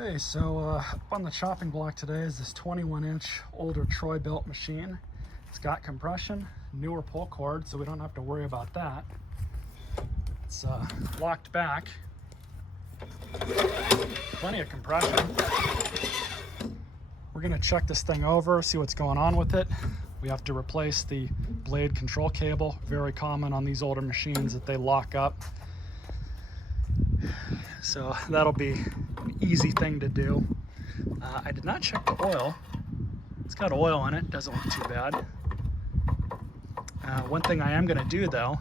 Okay, so up on the chopping block today is this 21-inch older Troy-Bilt machine. It's got compression, newer pull cord, so we don't have to worry about that. It's locked back, plenty of compression. We're gonna check this thing over, see what's going on with it. We have to replace the blade control cable. Very common on these older machines that they lock up. So that'll be an easy thing to do. I did not check the oil. It's got oil in it, doesn't look too bad. One thing I am gonna do though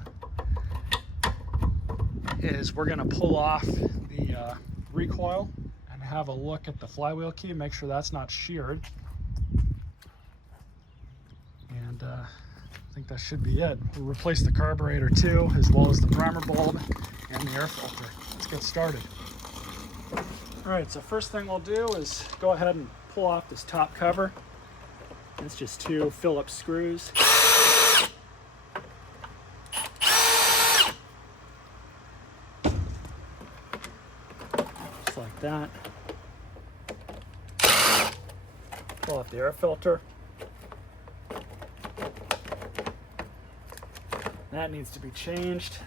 is we're gonna pull off the recoil and have a look at the flywheel key, make sure that's not sheared. And I think that should be it. We'll replace the carburetor too, as well as the primer bulb and the air filter. Let's get started. All right, so first thing we'll do is go ahead and pull off this top cover. It's just two Phillips screws. Just like that. Pull off the air filter. That needs to be changed.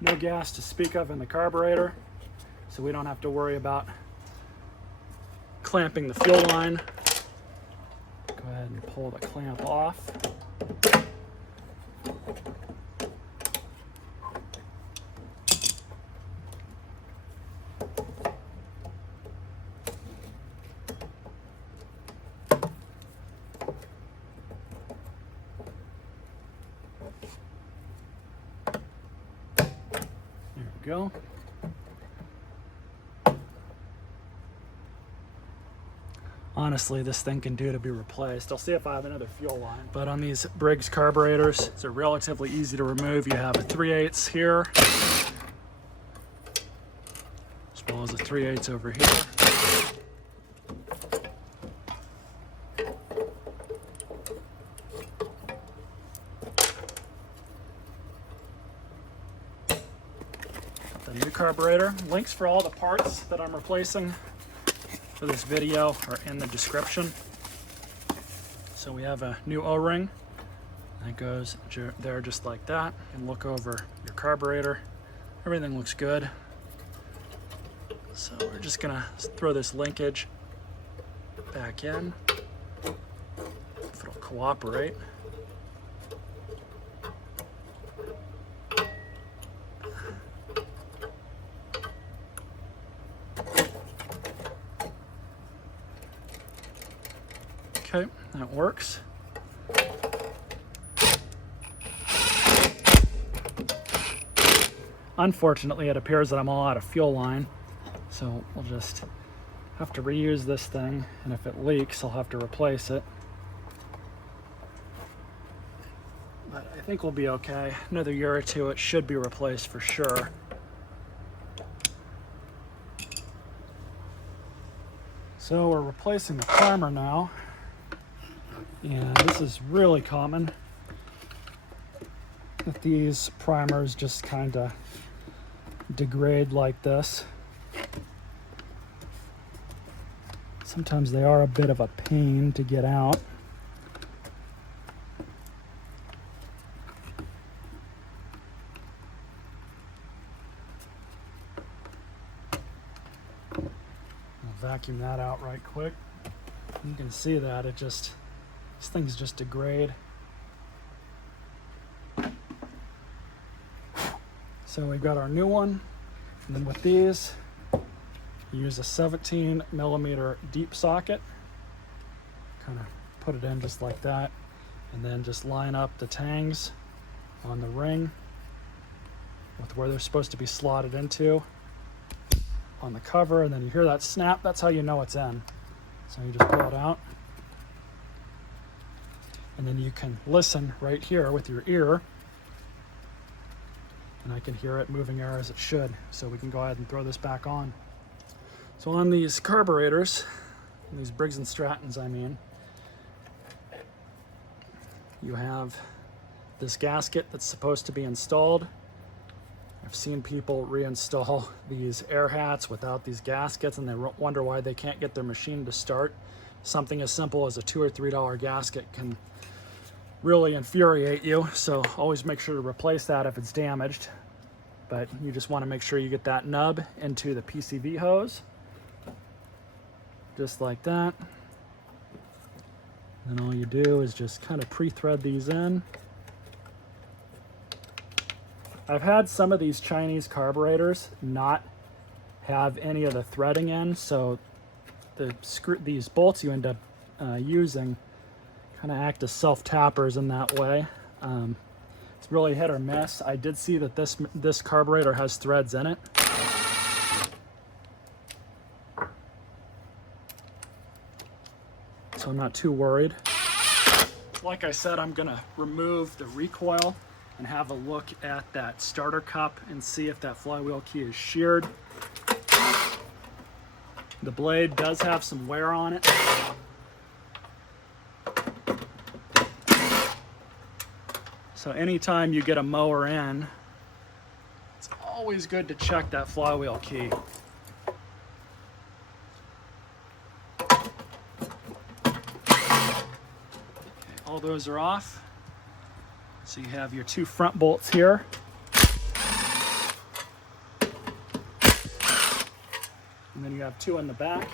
No gas to speak of in the carburetor, so we don't have to worry about clamping the fuel line. Go ahead and pull the clamp off. Go. Honestly, this thing can do to be replaced. I'll see if I have another fuel line. But on these Briggs carburetors, it's relatively easy to remove. You have a 3/8 here, as well as a 3/8 over here. The new carburetor. Links for all the parts that I'm replacing for this video are in the description. So we have a new O-ring that goes there just like that. And look over your carburetor. Everything looks good. So we're just gonna throw this linkage back in, if it'll cooperate. Okay, that works. Unfortunately, it appears that I'm all out of fuel line, so we'll just have to reuse this thing, and if it leaks, I'll have to replace it. But I think we'll be okay. Another year or two, it should be replaced for sure. So we're replacing the primer now. And this is really common, that these primers just kind of degrade like this. Sometimes they are a bit of a pain to get out. I'll vacuum that out right quick. You can see that these things just degrade. So we've got our new one, and then with these, you use a 17mm deep socket. Kind of put it in just like that, and then just line up the tangs on the ring with where they're supposed to be slotted into on the cover, and then you hear that snap. That's how you know it's in. So you just pull it out. And then you can listen right here with your ear, and I can hear it moving air as it should. So we can go ahead and throw this back on. So on these carburetors, these Briggs & Strattons, I mean, you have this gasket that's supposed to be installed. I've seen people reinstall these air hats without these gaskets, and they wonder why they can't get their machine to start. Something as simple as a $2 or $3 gasket can really infuriate you, so always make sure to replace that if it's damaged. But you just want to make sure you get that nub into the PCV hose, just like that. And all you do is just kind of pre-thread these in. I've had some of these Chinese carburetors not have any of the threading in, so these bolts you end up using kind of act as self-tappers in that way. It's really hit or miss. I did see that this carburetor has threads in it. So I'm not too worried. Like I said, I'm gonna remove the recoil and have a look at that starter cup and see if that flywheel key is sheared. The blade does have some wear on it. So anytime you get a mower in, it's always good to check that flywheel key. Okay, all those are off. So you have your two front bolts here. And then you have two in the back.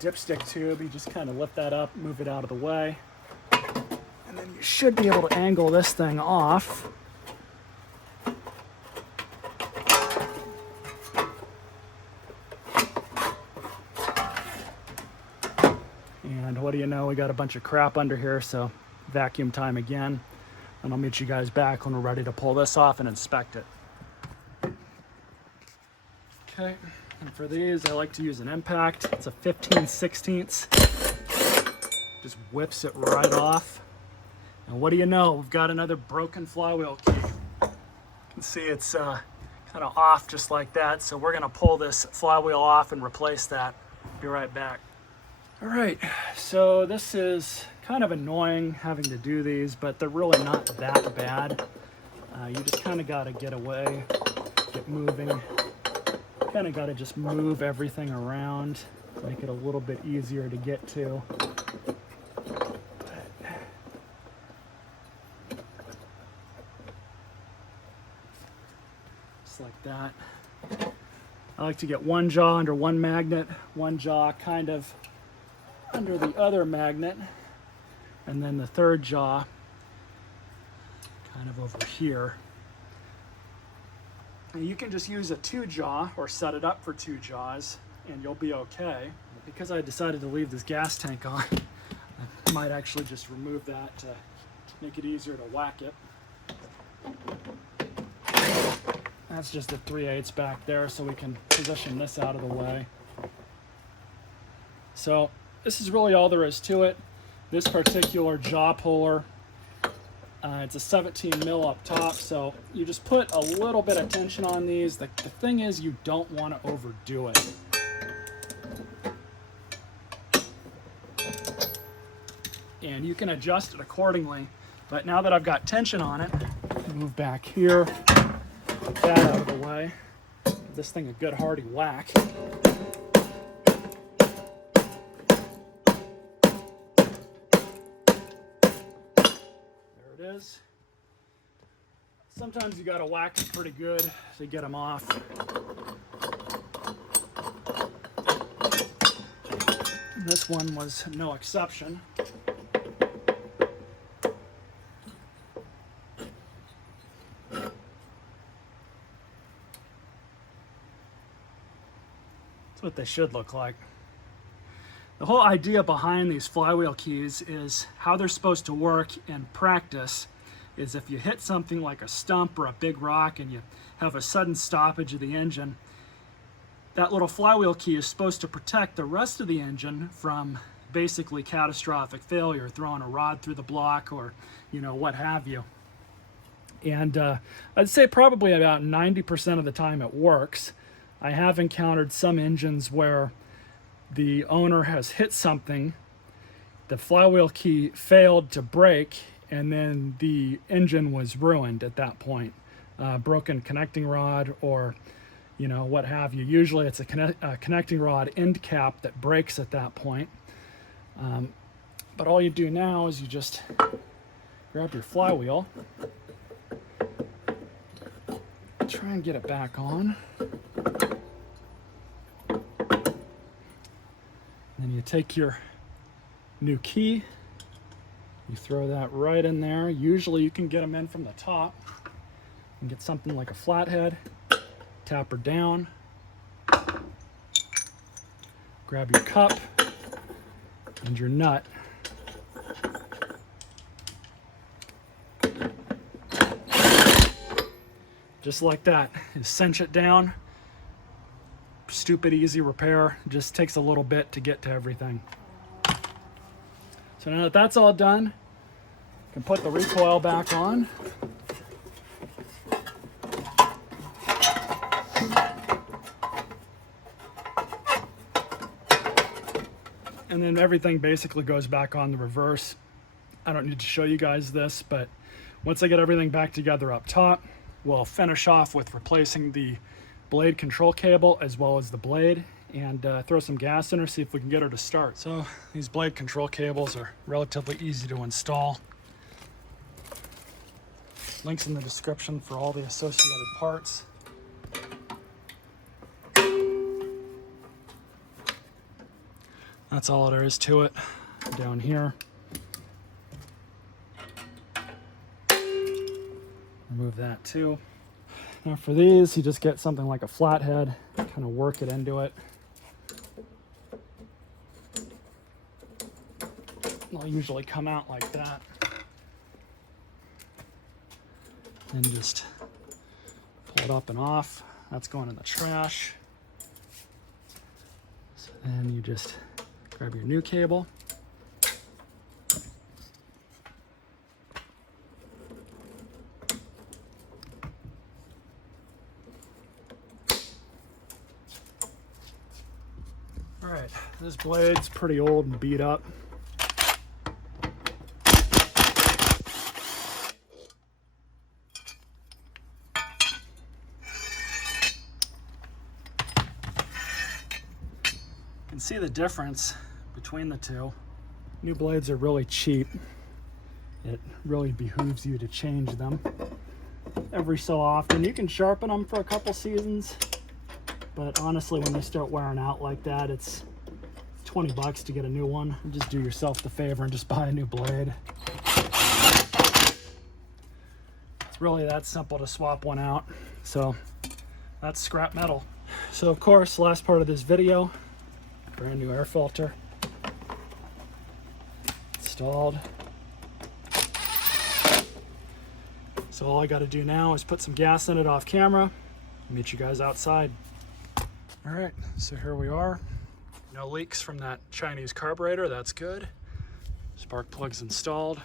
Dipstick tube, you just kind of lift that up, move it out of the way, and then you should be able to angle this thing off. And what do you know, we got a bunch of crap under here, so vacuum time again, and I'll meet you guys back when we're ready to pull this off and inspect it. Okay. And for these, I like to use an impact. It's a 15/16. Just whips it right off. And what do you know? We've got another broken flywheel key. You can see it's kind of off just like that. So we're gonna pull this flywheel off and replace that. Be right back. All right, so this is kind of annoying having to do these, but they're really not that bad. You just kind of gotta get away, get moving. Kind of got to just move everything around, make it a little bit easier to get to. Just like that. I like to get one jaw under one magnet, one jaw kind of under the other magnet, and then the third jaw kind of over here. You can just use a 2-jaw or set it up for 2 jaws and you'll be okay. Because I decided to leave this gas tank on, I might actually just remove that to make it easier to whack it. That's just a 3/8 back there, so we can position this out of the way. So this is really all there is to it. This particular jaw puller, it's a 17 mil up top, so you just put a little bit of tension on these. The thing is, you don't want to overdo it. And you can adjust it accordingly, but now that I've got tension on it, move back here, put that out of the way, give this thing a good hearty whack. Is. Sometimes you got to whack it pretty good to get them off. And this one was no exception. That's what they should look like. The whole idea behind these flywheel keys is how they're supposed to work in practice is if you hit something like a stump or a big rock and you have a sudden stoppage of the engine, That little flywheel key is supposed to protect the rest of the engine from basically catastrophic failure, throwing a rod through the block or, you know, what have you. And I'd say probably about 90% of the time it works. I have encountered some engines where the owner has hit something, the flywheel key failed to break, and then the engine was ruined at that point. Broken connecting rod or, you know, what have you. Usually it's a connecting rod end cap that breaks at that point. But all you do now is you just grab your flywheel, try and get it back on. Then you take your new key, you throw that right in there. Usually you can get them in from the top and get something like a flathead, tap her down, grab your cup and your nut. Just like that, you cinch it down. Stupid easy repair, just takes a little bit to get to everything. So now that that's all done, you can put the recoil back on. And then everything basically goes back on the reverse. I don't need to show you guys this, but once I get everything back together up top, we'll finish off with replacing the blade control cable as well as the blade, and throw some gas in her, see if we can get her to start. So these blade control cables are relatively easy to install. Links in the description for all the associated parts. That's all there is to it. Down here, remove that too. Now for these, you just get something like a flathead, kind of work it into it. They'll usually come out like that. And just pull it up and off. That's going in the trash. So then you just grab your new cable. All right, this blade's pretty old and beat up. You can see the difference between the two. New blades are really cheap. It really behooves you to change them every so often. You can sharpen them for a couple seasons, but honestly, when they start wearing out like that, it's $20 to get a new one. Just do yourself the favor and just buy a new blade. It's really that simple to swap one out. So that's scrap metal. So of course, last part of this video, brand new air filter installed. So all I got to do now is put some gas in it off camera. Meet you guys outside. All right, so here we are. No leaks from that Chinese carburetor, that's good. Spark plugs installed.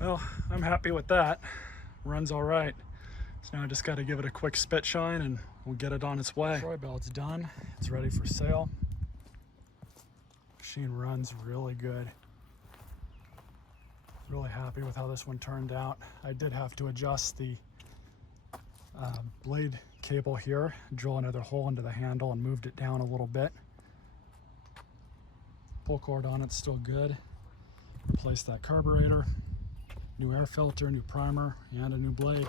Well, I'm happy with that. Runs all right. So now I just got to give it a quick spit shine and we'll get it on its way. Troy-Bilt's done. It's ready for sale. Machine runs really good. Really happy with how this one turned out. I did have to adjust the blade cable here, drill another hole into the handle and moved it down a little bit. Pull cord on it's still good. Replace that carburetor. New air filter, new primer, and a new blade.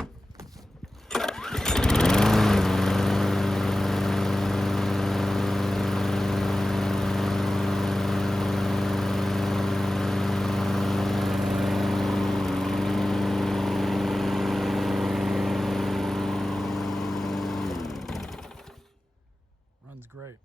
Runs great.